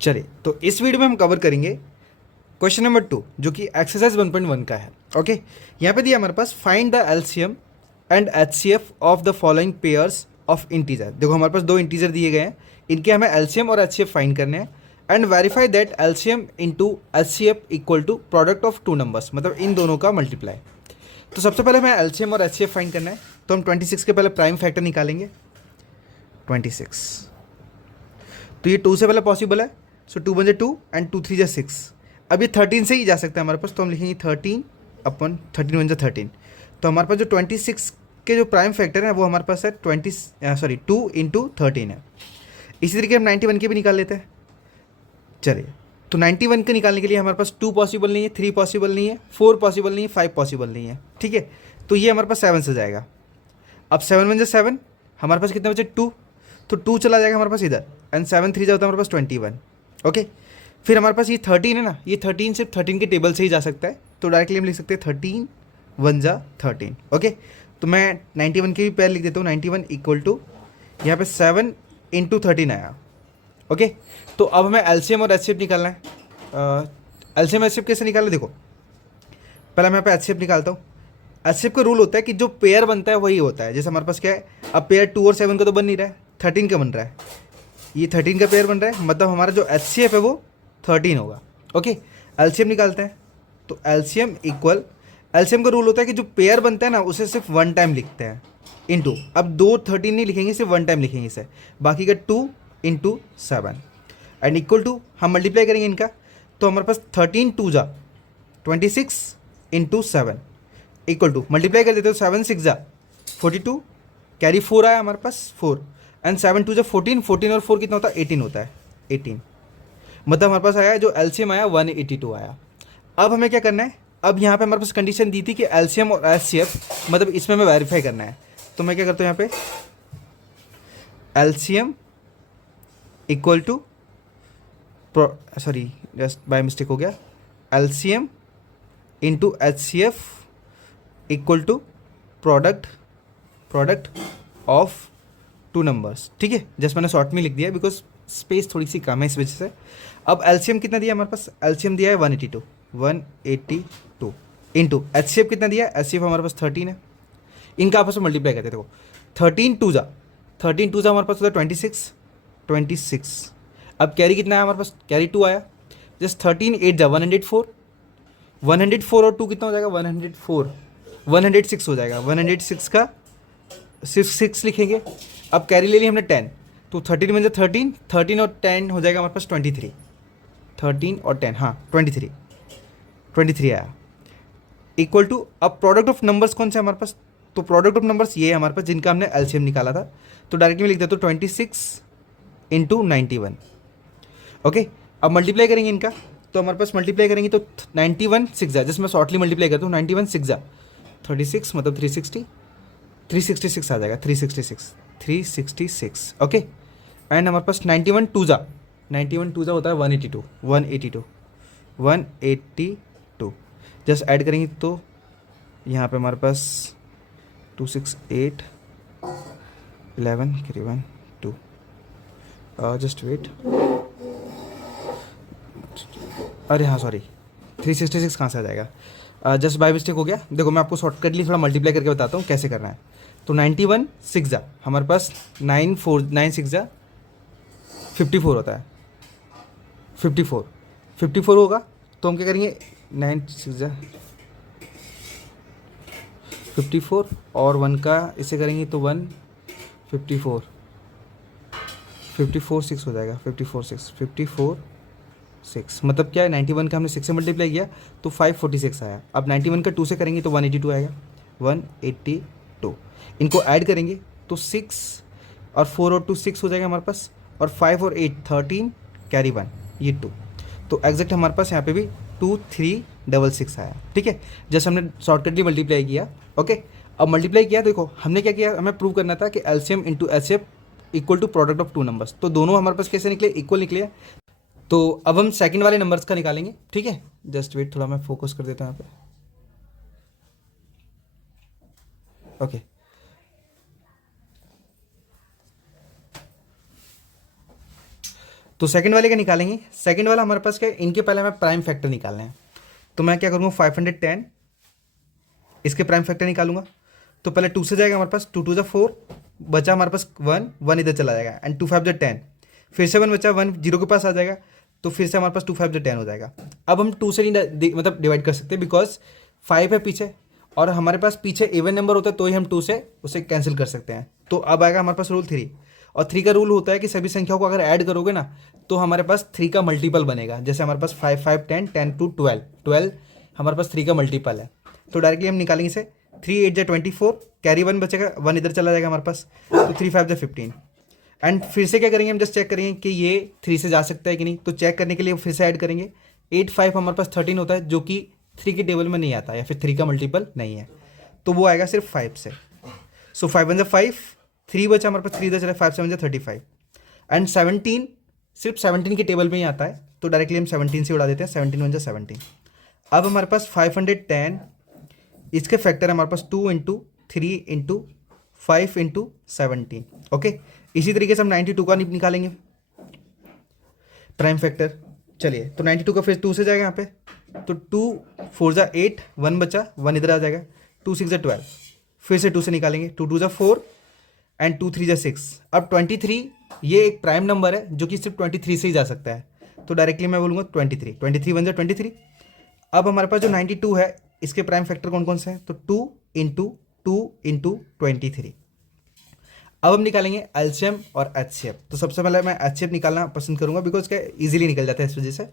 चलिए, तो इस वीडियो में हम कवर करेंगे क्वेश्चन नंबर 2 जो कि एक्सरसाइज 1.1 का है। ओके, यहाँ पे दिया हमारे पास find the LCM and HCF of the following pairs of integer. देखो हमारे पास दो इंटीजर दिए गए हैं, इनके हमें एलसीएम और एचसीएफ फाइंड करने हैं and verify that LCM into HCF equal to product of two numbers, मतलब इन दोनों का मल्टीप्लाई। तो सबसे पहले हमें एलसीएम और एचसीएफ फाइंड करना है, तो हम 26 के पहले प्राइम फैक्टर निकालेंगे 26। तो ये 2 से पहले पॉसिबल है, सो 2 बन 2 एंड 2 3 6। अब ये 13 से ही जा सकता है हमारे पास, तो हम लिखेंगे 13 अपन 13 बन 13। तो हमारे पास जो 26 के जो प्राइम फैक्टर है वो हमारे पास है 2 इंटू 13 है। इसी तरीके हम 91 के भी निकाल लेते हैं। चलिए, तो 91 के निकालने के लिए हमारे पास 2 पॉसिबल नहीं है, 3 पॉसिबल नहीं है, 4 पॉसिबल नहीं है, 5 पॉसिबल नहीं है। ठीक है, तो ये हमारे पास 7 से जाएगा। अब 7 बन 7, हमारे पास कितने बचे 2, तो 2 चला जाएगा हमारे पास इधर एंड 7 3 जाता है हमारे पास 21। ओके, फिर हमारे पास ये 13 है ना, ये 13 सिर्फ 13 के टेबल से ही जा सकता है, तो डायरेक्टली हम लिख सकते हैं 13 1 जा 13। ओके, तो मैं 91 के भी पैर लिख देता हूँ, 91 इक्वल टू यहाँ पे 7 इंटू 13 आया। ओके, तो अब हमें एलसीएम और एचसीएफ निकालना है। एलसीएम एचसीएफ कैसे निकालें, देखो पहले मैं यहाँ पे एचसीएफ निकालता हूँ। एचसीएफ का रूल होता है कि जो पेयर बनता है वही होता है। जैसे हमारे पास क्या है, अब पेयर 2 और 7 का तो बन नहीं रहा है, 13 का बन रहा है, ये 13 का पेयर बन रहा है, मतलब हमारा जो एचसीएफ है वो 13 होगा। ओके, एलसीएम निकालते हैं, तो एलसीएम इक्वल, एलसीएम का रूल होता है कि जो पेयर बनता है ना उसे सिर्फ 1 टाइम लिखते हैं इनटू, अब दो 13 नहीं लिखेंगे, सिर्फ 1 टाइम लिखेंगे इसे, बाकी का 2 इंटू 7 एंड इक्वल टू हम मल्टीप्लाई करेंगे इनका, तो हमारे पास 13 2 जा 26 इंटू 7 इक्वल टू मल्टीप्लाई कर देते हो, 7 6 जा 42, कैरी 4 आया हमारे पास 4 एंड 7 2 जा 14, 14 और 4 कितना होता है 18 होता है, 18, मतलब हमारे पास आया जो एलसीएम आया 182 आया। अब हमें क्या करना है, अब यहाँ पे हमारे पास कंडीशन दी थी कि एलसीएम और एचसीएफ, मतलब इसमें हमें वेरीफाई करना है, तो मैं क्या करता हूँ यहाँ पे LCM equal to, sorry just by mistake हो गया, LCM into HCF equal to product of two numbers. ठीक है, जस्ट मैंने शॉर्ट में लिख दिया बिकॉज स्पेस थोड़ी सी कम है इस वजह से। अब एलसीएम कितना दिया हमारे पास, एलसीएम दिया है 182 इंटू एचसीएफ कितना दिया है, एचसीएफ हमारे पास 13 है, इनका आपस में मल्टीप्लाई करते हैं। देखो 13 2 जा हमारे पास होता है 26। अब कैरी कितना है हमारे पास, कैरी 2 आया, जस्ट 13 8 जा 104, 104 और 2 कितना हो जाएगा 104, 106 हो जाएगा, 106 का 6 लिखेंगे। अब कैरी ले ली हमने 10, तो 13 में 13, 13 और 10 हो जाएगा हमारे पास 23, 13 और 10 हाँ 23 आया इक्वल टू, अब प्रोडक्ट ऑफ नंबर्स कौन से हमारे पास, तो प्रोडक्ट ऑफ नंबर्स ये है हमारे पास जिनका हमने एलसीएम निकाला था, तो डायरेक्टली में लिख देता हूँ 26 इंटू 91। ओके, अब मल्टीप्लाई करेंगे इनका, तो हमारे पास मल्टीप्लाई करेंगे तो 91 6 जा, जिसमें शॉर्टली मल्टीप्लाई करता हूँ, 91 6 जा 36 मतलब 366 आ जाएगा, 366। ओके, एंड हमारे पास 91 2 जा होता है 182, जस्ट ऐड करेंगे तो यहाँ पे हमारे पास 2 6 8 11 करीबन 2, जस्ट वेट, अरे हाँ सॉरी 366 कहाँ से आ जाएगा, जस्ट बाय मिस्टेक हो गया। देखो मैं आपको शॉर्टकटली थोड़ा मल्टीप्लाई करके बताता हूँ कैसे करना है। तो 91 6 जा हमारे पास 9 6 जा 54 होता है, 54 होगा, तो हम क्या करेंगे 9 6 जा 54 और 1 का इसे करेंगे तो 1 54 6 हो जाएगा, 54 6 मतलब क्या है 91 का हमने 6 से मल्टीप्लाई किया तो 546 आया। अब 91 का 2 से करेंगे तो 182 आएगा, 182, इनको ऐड करेंगे तो 6 और 4 और 2 6 हो जाएगा हमारे पास, और 5 और 8 13 कैरी 1 ये 2, तो एग्जैक्ट हमारे पास यहाँ पे भी 2366 आया। ठीक है, जस्ट हमने शॉर्टकटली मल्टीप्लाई किया। ओके, अब मल्टीप्लाई किया, देखो हमने क्या किया, हमें प्रूव करना था कि LCM into HCF equal to product of two numbers, तो दोनों हमारे पास कैसे निकले, इक्वल निकले। तो अब हम सेकंड वाले नंबर्स का निकालेंगे। ठीक है, जस्ट वेट, थोड़ा मैं फोकस कर देता हूँ यहाँ पे। ओके, तो सेकंड वाले का निकालेंगे। सेकंड वाला हमारे पास क्या है, इनके पहले हमें प्राइम फैक्टर निकालना है। तो मैं क्या करूँगा, 510 इसके प्राइम फैक्टर निकालूंगा। तो पहले 2 से जाएगा हमारे पास, 2 2 जा 4, बचा हमारे पास 1 1 इधर चला जाएगा, एंड 2 5 जा 10, फिर से 1 बचा, 1 0 के पास आ जाएगा, तो फिर से हमारे पास 2 5 जा 10 हो जाएगा। अब हम 2 से नहीं मतलब डिवाइड कर सकते, बिकॉज 5 है पीछे, और हमारे पास पीछे इवन नंबर होता है तो ही हम 2 से उसे कैंसिल कर सकते हैं। तो अब आएगा हमारे पास रूल 3, और 3 का रूल होता है कि सभी संख्याओं को अगर ऐड करोगे ना तो हमारे पास 3 का मल्टीपल बनेगा। जैसे हमारे पास 5 5 10 10 टू 12 12 हमारे पास 3 का मल्टीपल है। तो डायरेक्टली हम निकालेंगे इसे, 3 8 जा 24, कैरी 1 बचेगा, 1 इधर चला जाएगा हमारे पास, तो 3 5 जा 15। एंड फिर से क्या करेंगे, हम जस्ट चेक करेंगे कि ये 3 से जा सकता है कि नहीं। तो चेक करने के लिए फिर से ऐड करेंगे, 8 5 हमारे पास 13 होता है, जो कि 3 की टेबल में नहीं आता, या फिर 3 का मल्टीपल नहीं है, तो वो आएगा सिर्फ 5 से। सो 5 1 जा 5, 3 बचा हमारे पास, 3 इधर चला, 5 7 जा 35, एंड 17 सिर्फ 17 की टेबल में ही आता है, तो डायरेक्टली हम 17 से उड़ा देते हैं, 17 1 जा 17। अब हमारे पास 510, इसके फैक्टर हमारे पास 2 इंटू 3 इंटू 5 इंटू 17। ओके, इसी तरीके से हम 92 का निकालेंगे प्राइम फैक्टर। चलिए, तो 92 का फिर 2 से जाएगा यहाँ पे, तो 2 4 जा 8, 1 बचा, 1 इधर आ जाएगा, 2 6 जा 12, फिर से 2 से निकालेंगे, 2 2 जा 4 एंड 2 3 जा 6। अब 23 ये एक प्राइम नंबर है जो कि सिर्फ 23 से ही जा सकता है, तो डायरेक्टली मैं बोलूँगा 23 23 1 जा 23। अब हमारे पास जो 92 है इसके प्राइम फैक्टर कौन कौन से हैं, तो 2 इंटू 23। अब हम निकालेंगे एलसीएम और एचसीएफ। तो सबसे पहले मैं एचसीएफ निकालना पसंद करूंगा, बिकॉज क्या इजीली निकल जाता है इस वजह से।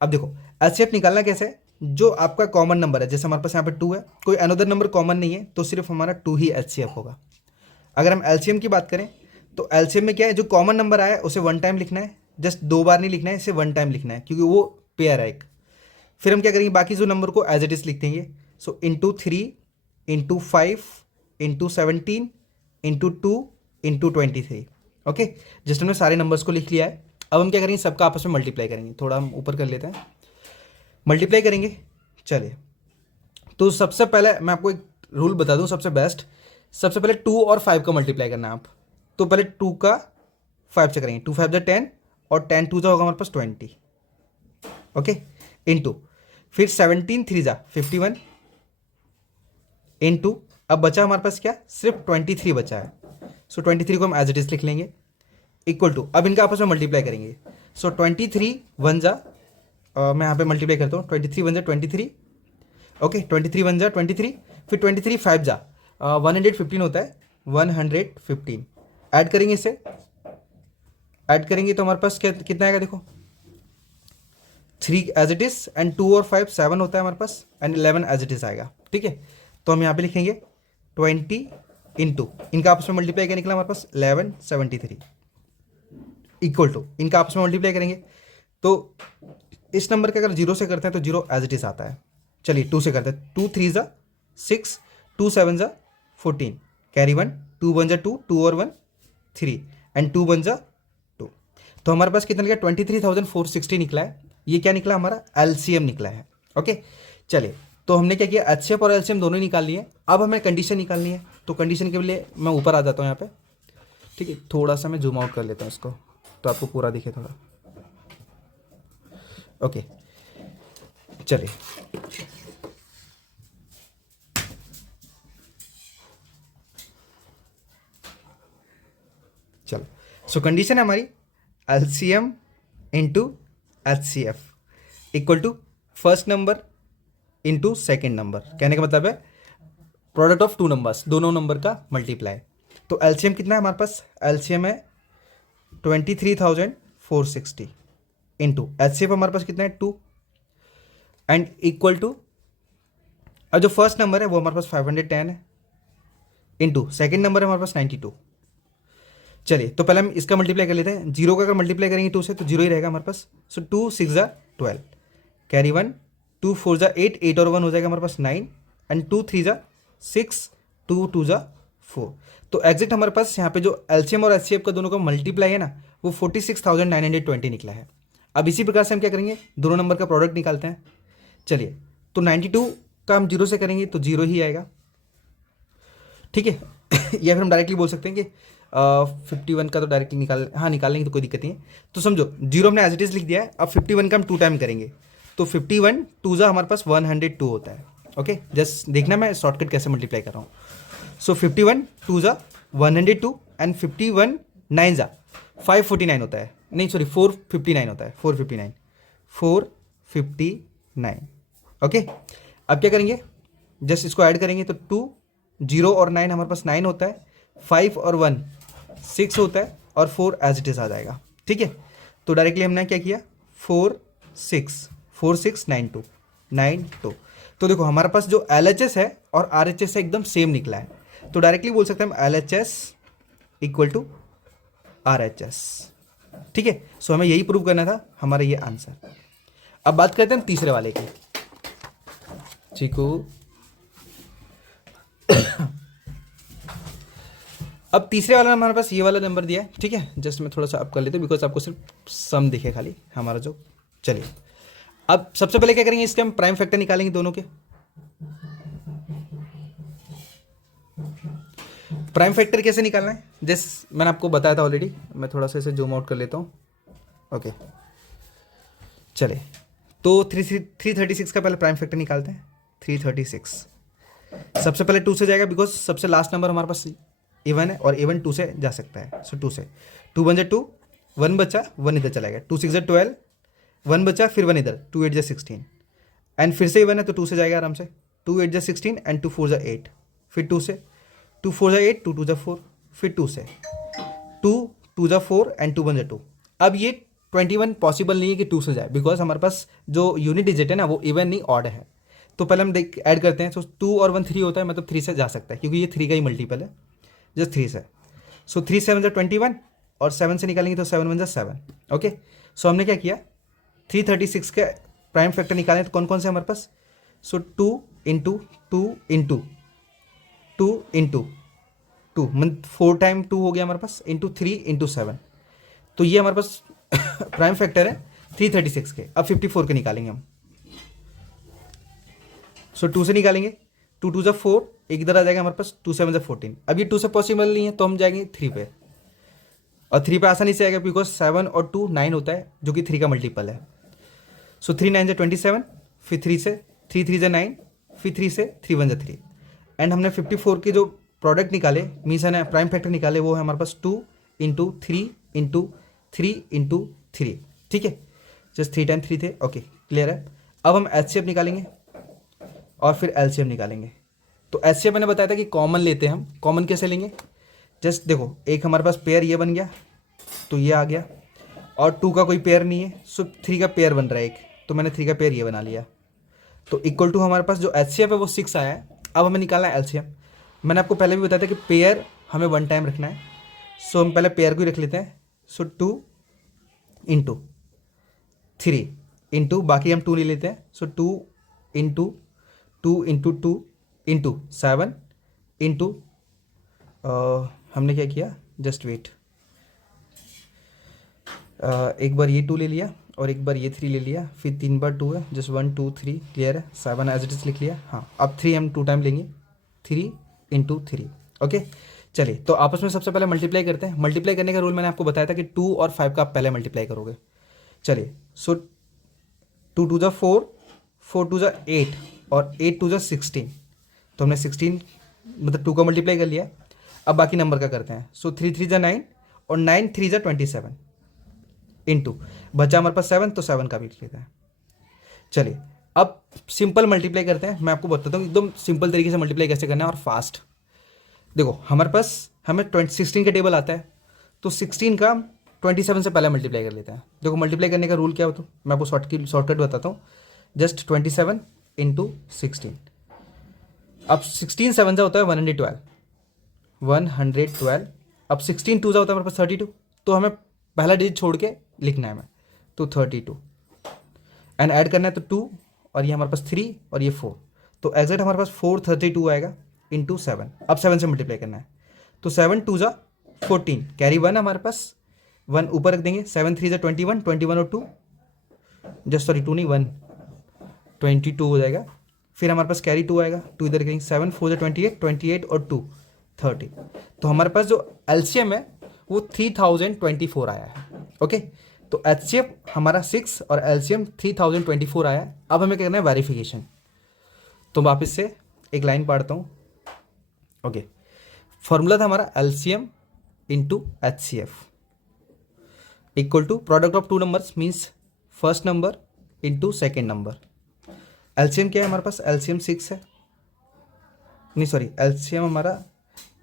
अब देखो एचसीएफ निकालना कैसे है, जो आपका कॉमन नंबर है, जैसे हमारे पास यहाँ पे 2 है, कोई अनदर नंबर कॉमन नहीं है, तो सिर्फ हमारा 2 ही एचसीएफ होगा। अगर हम एलसीएम की बात करें तो एलसीएम में क्या है, जो कॉमन नंबर आया है उसे 1 टाइम लिखना है, जस्ट 2 बार नहीं लिखना है, इसे 1 टाइम लिखना है, क्योंकि वो पेयर है एक। फिर हम क्या करेंगे, बाकी जो नंबर को एज इट इज लिख देंगे। So into 3 into 5 into 17 into 2 into 23। Okay, just हमने सारे नंबर्स को लिख लिया है। अब हम क्या करेंगे, सबका आपस में मल्टीप्लाई करेंगे। थोड़ा हम ऊपर कर लेते हैं, मल्टीप्लाई करेंगे। चलिए, तो सबसे पहले मैं आपको एक रूल बता दूं, सबसे बेस्ट, सबसे पहले 2 और 5 का मल्टीप्लाई करना है आप। तो पहले 2 का 5 से करेंगे, 2 5 जा 10, और 10 2 जा होगा हमारे पास 20। ओके, इंटू फिर 17 3 जा 51, इंटू अब बचा हमारे पास क्या, सिर्फ 23 बचा है। सो 23 को हम एज इट इज लिख लेंगे, इक्वल टू, अब इनका आपस में मल्टीप्लाई करेंगे। सो 23 1 जा, मैं यहाँ पे मल्टीप्लाई करता हूँ, 23 1 जा 23। ओके, 23 1 जा 23, फिर 23 5 जा 115 होता है, 115 ऐड करेंगे, इसे ऐड करेंगे तो हमारे पास क्या कितना आएगा, देखो 3 एज इट इज, एंड 2 और 5 7 होता है हमारे पास, एंड 11 एज इट इज आएगा। ठीक है, तो हम यहाँ पे लिखेंगे 20 इंटू, इनका आपस में मल्टीप्लाई क्या निकला हमारे पास 1173, इक्वल टू, इनका आपस में मल्टीप्लाई करेंगे तो इस नंबर के अगर 0 से करते हैं तो 0 एज इट इज आता है। चलिए 2 से करते हैं, 2 3 जा 6, 2 7 जा 14, कैरी 1, 2 1 जा 2, 2 और 1 3, एंड 2 1 जा 2। तो हमारे पास कितना निकला, 23,460 निकला है। ये क्या निकला, हमारा एलसीएम निकला है। ओके, चलिए, तो हमने क्या किया, एचसीएफ और एलसीएम दोनों ही निकाल लिए। अब हमें कंडीशन निकालनी है, तो कंडीशन के लिए मैं ऊपर आ जाता हूँ यहाँ पे। ठीक है, थोड़ा सा मैं जूम आउट कर लेता हूँ इसको, तो आपको पूरा दिखे थोड़ा। ओके, चलिए, चलो, सो कंडीशन है हमारी LCM into HCF equal to first number into second number. कहने का मतलब है प्रोडक्ट ऑफ 2 नंबर्स, दोनों नंबर का मल्टीप्लाई। तो एलसीएम कितना है हमारे पास, एलसीएम है 23,460 इंटू एचसीएफ हमारे पास कितना है 2, एंड इक्वल टू, अब जो फर्स्ट नंबर है वो हमारे पास 510 है, इंटू सेकेंड नंबर है हमारे पास 92। चलिए, तो पहले हम इसका मल्टीप्लाई कर लेते हैं। 0 का अगर मल्टीप्लाई करेंगे 2 से तो 0 ही रहेगा हमारे पास। सो 2 6 जा 12, कैरी 1, 2 4 जा 8, 8 और 1 हो जाएगा हमारे पास 9, एंड 2 3 जा 6, 2 2 जा 4। तो एग्जैक्ट हमारे पास यहाँ पे जो एलसीएम और एचसीएफ का दोनों का मल्टीप्लाई है ना, वो 46,920 निकला है। अब इसी प्रकार से हम क्या करेंगे, दोनों नंबर का प्रोडक्ट निकालते हैं। चलिए, तो 92 का हम 0 से करेंगे तो 0 ही आएगा। ठीक है या फिर हम डायरेक्टली बोल सकते हैं कि 51 का तो डायरेक्टली निकालने की तो कोई दिक्कत नहीं है। तो समझो जीरो हमने एज इट इज़ लिख दिया है, अब 51 का हम 2 टाइम करेंगे तो 51 टू ज़ा हमारे पास 102 होता है। ओके, जस्ट देखना मैं शॉर्टकट कैसे मल्टीप्लाई कर रहा हूँ। सो 51 टू ज़ा 102 एंड 51 9 ज़ा 549 होता है, नहीं सॉरी 459 होता है, 459। ओके, अब क्या करेंगे, जस्ट इसको ऐड करेंगे तो 2 0 और 9 हमारे पास 9 होता है, 5 और 1 6 होता है और 4 एज इट इज आ जाएगा। ठीक है, तो डायरेक्टली हमने क्या किया 4692। तो देखो हमारे पास जो LHS है और RHS है एकदम सेम निकला है, तो डायरेक्टली बोल सकते हैं हम LHS इक्वल टू RHS। ठीक है, सो हमें यही प्रूव करना था, हमारा ये आंसर। अब बात करते हैं हम तीसरे वाले की। चीकू अब तीसरे वाला हमारे पास ये वाला नंबर दिया है। ठीक है, जस्ट मैं थोड़ा सा अप कर लेता हूँ बिकॉज आपको सिर्फ सम दिखे खाली हमारा जो। चलिए अब सबसे पहले क्या करेंगे, इसके हम प्राइम फैक्टर निकालेंगे दोनों के। प्राइम फैक्टर कैसे निकालना है, जैसे मैंने आपको बताया था ऑलरेडी, मैं थोड़ा सा इसे जूम आउट कर लेता हूँ। ओके चलिए, तो 336 का पहले प्राइम फैक्टर निकालते हैं। 336 सबसे पहले 2 से जाएगा बिकॉज सबसे लास्ट नंबर हमारे पास इवन है और इवन 2 से जा सकता है। सो 2 से 2 बन जा 2, 1 बचा 1 इधर चला गया, 2 6 12, 1 बचा फिर 1 इधर, 2 8 16 एंड फिर से इवन है तो 2 से जाएगा आराम से, 2 8 16 एंड 2 4 8, फिर 2 से 2 4 8, 2 2 4, फिर 2 से 2 2 4 एंड 2 1 2। अब ये 21 पॉसिबल नहीं है कि 2 से जाए बिकॉज हमारे पास जो यूनिट डिजिट है ना वो इवन नहीं ऑड है। तो पहले हम देख ऐड करते हैं, तो 2 और 1 3 होता है, मतलब 3 से जा सकता है क्योंकि ये 3 का ही मल्टीपल है, जस्ट 3 से। सो 3 7 21 और 7 से निकालेंगे तो 7 1 7। ओके, सो हमने क्या किया 336 के प्राइम फैक्टर निकालें तो कौन कौन से हमारे पास, सो 2 इंटू 2 इंटू 2 इंटू 2 मतलब 4 टाइम 2 हो गया हमारे पास, इंटू 3 इंटू 7। तो ये हमारे पास प्राइम फैक्टर है 336 के। अब 54 के निकालेंगे हम। सो 2 से निकालेंगे, 2 2 जा 4, एक इधर आ जाएगा हमारे पास, 2 7 जा 14। अब ये 2 से पॉसिबल नहीं है तो हम जाएंगे 3 पे, और 3 पे आसानी से आएगा बिकॉज 7 और 2 9 होता है जो कि 3 का मल्टीपल है। सो 3 9 जा 27, फिर 3 से 3 3 जा 9, फिर 3 से 3 1 जा 3 एंड हमने 54 के जो प्रोडक्ट निकाले मीन्स है ना प्राइम फैक्टर निकाले, वो है हमारे पास 2 इंटू 3 इंटू 3 इंटू 3। ठीक है, जस्ट 3 टाइम 3 थे। ओके क्लियर है। अब हम HCF निकालेंगे और फिर LCM निकालेंगे। तो HCF मैंने बताया था कि कॉमन लेते हैं हम। कॉमन कैसे लेंगे, जस्ट देखो एक हमारे पास पेयर ये बन गया तो ये आ गया, और 2 का कोई पेयर नहीं है, सो 3 का पेयर बन रहा है एक, तो मैंने 3 का पेयर ये बना लिया। तो इक्वल टू हमारे पास जो HCF है वो 6 आया है। अब हमें निकालना है LCM। मैंने आपको पहले भी बताया था कि पेयर हमें 1 टाइम रखना है, सो हम पहले पेयर को ही रख लेते हैं। सो 2 इंटू 3 इंटू बाकी हम 2 ले लेते हैं, सो 2 इंटू 2 इंटू 2 इंटू 7 इंटू हमने क्या किया, जस्ट वेट, एक बार ये 2 ले लिया और एक बार ये 3 ले लिया, फिर 3 बार 2 है, जस्ट 1 2 3 क्लियर है। 7 एज इट इज लिख लिया। हाँ अब 3 हम 2 टाइम लेंगे, 3 इंटू 3। ओके चलिए, तो आपस में सबसे पहले मल्टीप्लाई करते हैं। मल्टीप्लाई करने का रूल मैंने आपको बताया था कि 2 और 5 का आप पहले मल्टीप्लाई करोगे। चलिए, सो 2 2 जा 4, 4 2 जा 8 और 8 2 जा 16। तो हमने 16 मतलब 2 का मल्टीप्लाई कर लिया। अब बाकी नंबर का करते हैं। सो 3 3 जा 9 और 9 3 जा 27 इंटू बचा हमारे पास 7, तो 7 का भी लिख लेते हैं। चलिए अब सिंपल मल्टीप्लाई करते हैं। मैं आपको बताता हूँ एकदम सिंपल तरीके से मल्टीप्लाई कैसे करना है और फास्ट। देखो हमारे पास हमें 16 का टेबल आता है, तो 16 का 27 से पहले मल्टीप्लाई कर लेते हैं। देखो मल्टीप्लाई करने का रूल क्या हो, तो मैं आपको शॉर्टकट बताता हूँ। Just 27 into 16। अब 16 7 जा होता है 112। अब 16 2 जा होता है हमारे पास 32, तो हमें पहला डिजिट छोड़ के लिखना है हमें, तो 32 एंड ऐड करना है तो 2 और ये हमारे पास 3 और ये 4, तो एग्जैक्ट हमारे पास 432 आएगा इंटू 7। अब 7 से मल्टीप्लाई करना है, तो 7 2 जा 14, कैरी 1 हमारे पास, 1 ऊपर रख देंगे, 7 3 जा 21, 21 और 2 जस्ट सॉरी 2 नहीं 1 22 हो जाएगा। फिर हमारे पास कैरी 2 आएगा, 2 इधर रखेंगे, 7 4 जा 28, 28 और 2 30। तो हमारे पास जो एलसीएम है वो 3024 आया है। ओके, तो एचसीएफ हमारा 6 और एलसीएम 3024 आया है। अब हमें क्या करना है, वेरिफिकेशन। तो वापस से एक लाइन पढ़ता हूँ। ओके, फॉर्मूला था हमारा LCM into HCF equal to product of two numbers, means first number into second number. LCM क्या है हमारे पास, एलसीएम 6 है, नहीं सॉरी, एलसीएम हमारा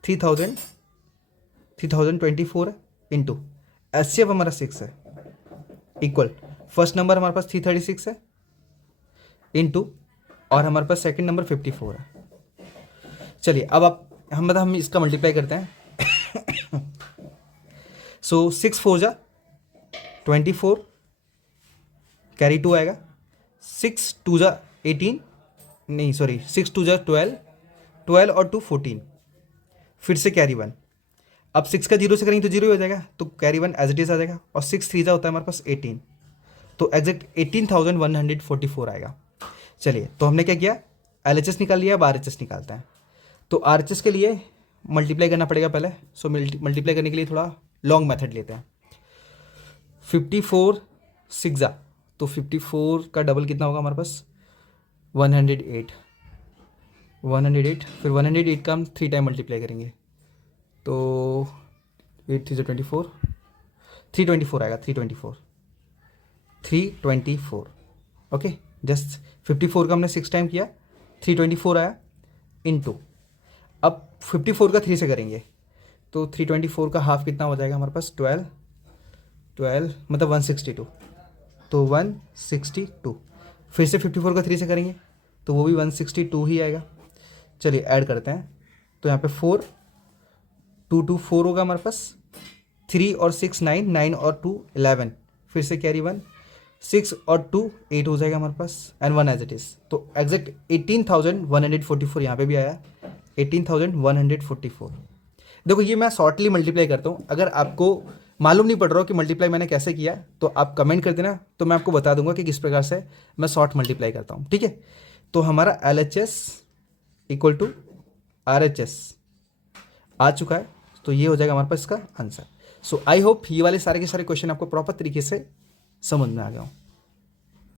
3024 है, इंटू एचसीएफ हमारा 6 है, इक्वल फर्स्ट नंबर हमारे पास 336 है, इंटू और हमारे पास सेकंड नंबर 54 है। चलिए अब हम इसका मल्टीप्लाई करते हैं। सो 6 4 जा 24, कैरी 2 आएगा, 6 2 जा 18, नहीं सॉरी 6 2 जा 12, 12 और 2 14, फिर से कैरी 1। अब 6 का 0 से करेंगे तो 0 ही हो जाएगा, तो कैरी 1 एज इट इज आ जाएगा, और 6 3 जा होता है हमारे पास 18, तो एग्जैक्ट 18,144 आएगा। चलिए तो हमने क्या किया, एलएचएस निकाल लिया, अब आरएचएस निकालते हैं। तो आरएचएस के लिए मल्टीप्लाई करना पड़ेगा पहले। सो मल्टीप्लाई करने के लिए थोड़ा लॉन्ग मेथड लेते हैं। 54 6 जा, तो 54 का डबल कितना होगा हमारे पास, 108, 108, फिर 108 का हम 3 टाइम मल्टीप्लाई करेंगे, तो 8 3 24, 324 आएगा, 324। ओके, जस्ट 54 का हमने 6 टाइम किया, 324 आया, इनटू अब 54 का 3 से करेंगे, तो 324 का हाफ कितना हो जाएगा हमारे पास, 12 मतलब 162, तो 162। फिर से 54 का 3 से करेंगे तो वो भी 162 ही आएगा। चलिए ऐड करते हैं, तो यहाँ पे 4 2 2 4 होगा हमारे पास, 3 और 6 9, 9 और 2 11, फिर से कैरी 1, 6 और 2 8 हो जाएगा हमारे पास, एंड 1 एज इट इज़। तो एग्जैक्ट 18,144 यहाँ पे भी आया, 18,144। देखो ये मैं शॉर्टली मल्टीप्लाई करता हूँ, अगर आपको मालूम नहीं पड़ रहा हो कि मल्टीप्लाई मैंने कैसे किया तो आप कमेंट कर देना, तो मैं आपको बता दूंगा कि किस प्रकार से मैं शॉर्ट मल्टीप्लाई करता हूँ। ठीक है, तो हमारा LHS इक्वल टू RHS आ चुका है, तो ये हो जाएगा हमारे पास इसका आंसर। सो आई होप ये वाले सारे के सारे क्वेश्चन आपको प्रॉपर तरीके से समझ में आ गया हो।